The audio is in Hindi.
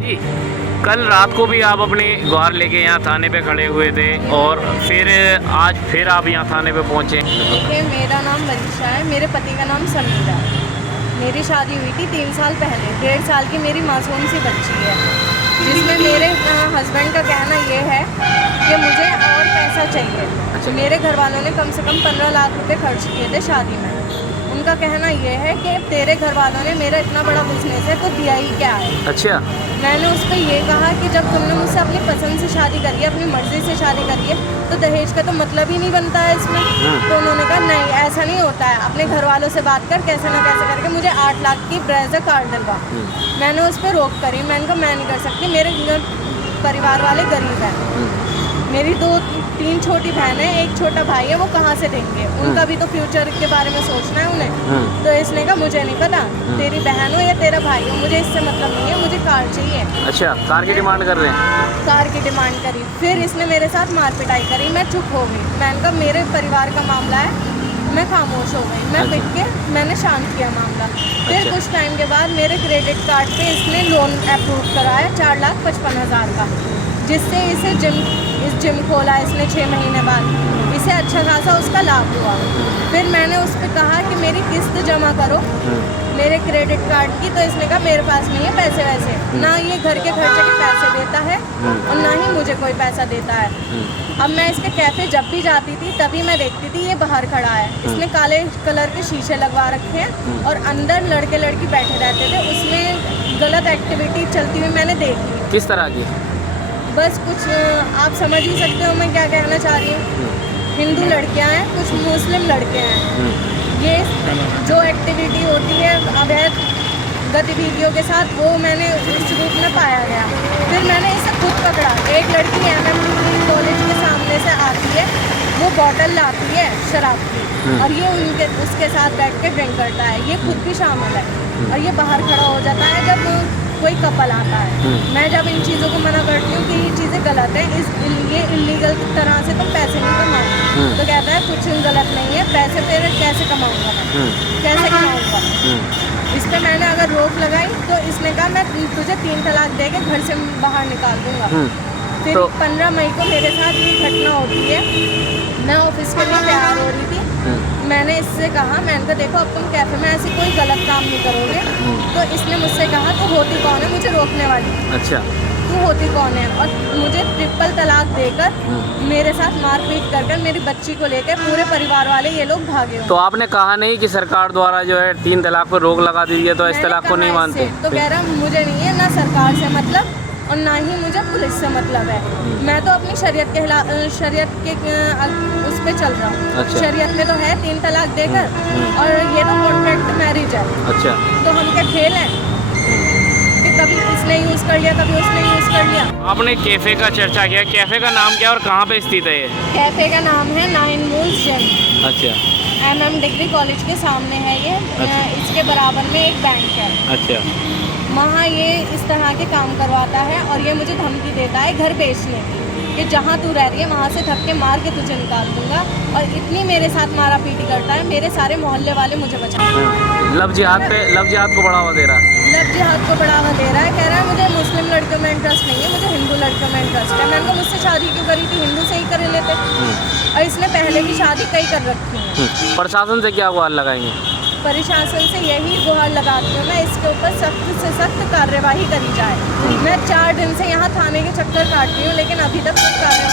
जी, कल रात को भी आप अपनी गुहार लेके यहाँ थाने पे खड़े हुए थे और फिर आज फिर आप यहाँ थाने पे पहुँचे। देखिए, मेरा नाम मनीषा है, मेरे पति का नाम समीर है। मेरी शादी हुई थी 3 साल पहले। 1.5 साल की मेरी मासूम सी बच्ची है, जिसमें मेरे हस्बैंड का कहना ये है कि मुझे और पैसा चाहिए। अच्छा। मेरे घर वालों ने कम से कम 15 लाख रुपए खर्च किए थे शादी में। उनका कहना ये है कि तेरे घर वालों ने मेरा इतना बड़ा बिजनेस है तो दिया ही क्या है। अच्छा। मैंने उस पर ये कहा कि जब तुमने मुझसे अपनी पसंद से शादी करी है, अपनी मर्ज़ी से शादी करी है, तो दहेज का तो मतलब ही नहीं बनता है इसमें। तो उन्होंने कहा नहीं, ऐसा नहीं होता है, अपने घर वालों से बात कर, कैसे ना कैसे करके मुझे 8 लाख की ब्रेजर कार्ड दिलवा। मैंने उस पर रोक करी। मैंने कहा मैं नहीं कर सकती, मेरे परिवार वाले गरीब हैं, मेरी 2-3 छोटी बहन है, एक छोटा भाई है, वो कहाँ से देंगे? उनका भी तो फ्यूचर के बारे में सोचना है उन्हें। तो इसने कहा मुझे नहीं पता, तेरी बहन हो या तेरा भाई हो, मुझे इससे मतलब नहीं है, मुझे कार चाहिए। अच्छा, कार की डिमांड कर रहे हैं? कार की डिमांड करी। फिर इसने मेरे साथ मार पिटाई करी। मैं चुप हो गई। मैंने कहा मेरे परिवार का मामला है, मैं खामोश हो गई। मैं पिट के मैंने शांत किया मामला। फिर कुछ टाइम के बाद मेरे क्रेडिट कार्ड पे इसने लोन अप्रूव कराया 4,55,000 का, जिससे इसे जिम खोला इसने 6 महीने बाद। इसे अच्छा खासा उसका लाभ हुआ। फिर मैंने उस पर कहा कि मेरी किस्त जमा करो मेरे क्रेडिट कार्ड की, तो इसने कहा मेरे पास नहीं है पैसे वैसे, ना ये घर के खर्चे के पैसे देता है और ना ही मुझे कोई पैसा देता है। अब मैं इसके कैफ़े जब भी जाती थी तभी मैं देखती थी ये बाहर खड़ा है। इसने काले कलर के शीशे लगवा रखे हैं और अंदर लड़के लड़की बैठे रहते थे, उसमें गलत एक्टिविटी चलती हुई मैंने देखी। किस तरह की? बस कुछ आप समझ ही सकते हो मैं क्या कहना चाह रही हूँ। हिंदू लड़कियां हैं, कुछ मुस्लिम लड़के हैं। ये जो एक्टिविटी होती है अवैध गतिविधियों के साथ, वो मैंने उस रूप में पाया गया। फिर मैंने इसे खुद पकड़ा। एक लड़की MM कॉलेज के सामने से आती है, वो बॉटल लाती है शराब की और ये उसके साथ बैठ के ड्रिंक करता है। ये खुद भी शामिल है और ये बाहर खड़ा हो जाता है जब कोई कपल आता है। मैं जब इन चीज़ों को मना करती हूँ कि ये चीज़ें गलत है, ये इलीगल तरह से तुम पैसे नहीं कमाओ, तो कहता है कुछ गलत नहीं है, पैसे फिर कैसे कमाऊँगा मैं, कैसे कमाऊँगा। इस पर मैंने अगर रोक लगाई तो इसने कहा मैं तुझे 3 तलाक दे के घर से बाहर निकाल दूँगा। फिर 15 मई को मेरे साथ ये घटना होती है। मैं ऑफिस के लिए तैयार हो रही थी। मैंने इससे कहा, मैंने कहा देखो अब तुम कैफ़े में ऐसे कोई गलत काम नहीं करोगे। तो इसने मुझसे कहा तू होती कौन है मुझे रोकने वाली? अच्छा। तू होती कौन है? और मुझे ट्रिपल तलाक देकर मेरे साथ मारपीट कर मेरी बच्ची को लेकर पूरे परिवार वाले ये लोग भागे। तो आपने कहा नहीं कि सरकार द्वारा जो है 3 तलाक पर रोक लगा दी है, तो इस तलाक को नहीं मानते? तो कह रहा मुझे नहीं है ना सरकार से मतलब और ना ही मुझे पुलिस से मतलब है। मैं तो अपनी शरीयत के उस पे चल रहा हूँ। अच्छा। शरीयत में तो है 3 तलाक देकर और ये तो कॉन्ट्रैक्ट मैरिज है। अच्छा। तो हम क्या खेल हैं कि कभी इसने यूज़ कर लिया कभी उसने यूज़ कर लिया। आपने कैफ़े का चर्चा किया, कैफ़े का नाम क्या और कहाँ पे स्थित है ये? कैफ़े का नाम है 9 Mules जिम। अच्छा। MM डिग्री कॉलेज के सामने है ये। अच्छा। इसके बराबर में एक बैंक है। अच्छा। वहाँ ये इस तरह के काम करवाता है और ये मुझे धमकी देता है घर बेचने की, कि जहाँ तू रह रही है वहाँ से धक्के मार के तुझे निकाल दूंगा। और इतनी मेरे साथ मारा पीटी करता है, मेरे सारे मोहल्ले वाले मुझे बचाते हैं। लव जिहाद को बढ़ावा दे रहा है। लव जिहाद को बढ़ावा दे रहा है। कह रहा है मुझे मुस्लिम लड़कियों में इंटरेस्ट नहीं है, मुझे हिंदू लड़कियों में इंटरेस्ट है। मैंने कहा मुझसे शादी क्यों करी थी, हिंदू से ही कर लेते। और इसने पहले भी शादी कई कर रखी है। प्रशासन से क्या गुहार लगाएंगे? प्रशासन से यही गुहार लगाती हूँ मैं, इसके ऊपर सख्त से सख्त कार्रवाई करी जाए। मैं 4 दिन से यहाँ थाने के चक्कर काटती हूँ लेकिन अभी तक कोई कार्रवाई